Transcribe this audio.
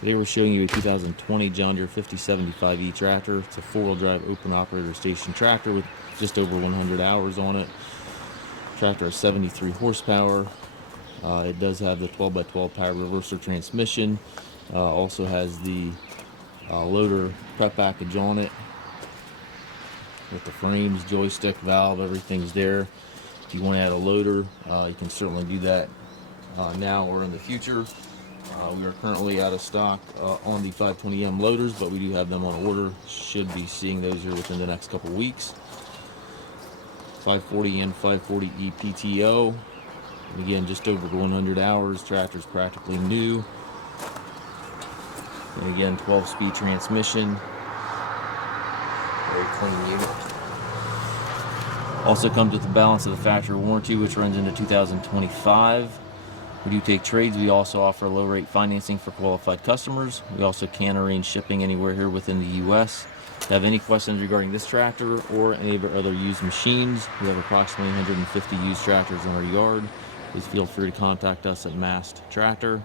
Today we're showing you a 2020 John Deere 5075E tractor. It's a four-wheel drive open operator station tractor with just over 100 hours on it. Tractor has 73 horsepower. It does have the 12x12 power reverser transmission. Also has the loader prep package on it with the frames, joystick, valve, everything's there. If you want to add a loader, you can certainly do that now or in the future. We are currently out of stock on the 520M loaders, but we do have them on order. Should be seeing those here within the next couple weeks. 540 and 540E PTO. And again, just over 100 hours. Tractor's practically new. And again, 12-speed transmission. Very clean unit. Also comes with the balance of the factory warranty, which runs into 2025. We do take trades. We also offer low rate financing for qualified customers. We also can arrange shipping anywhere here within the U.S. If you have any questions regarding this tractor or any of our other used machines, we have approximately 150 used tractors in our yard. Please feel free to contact us at Mast Tractor.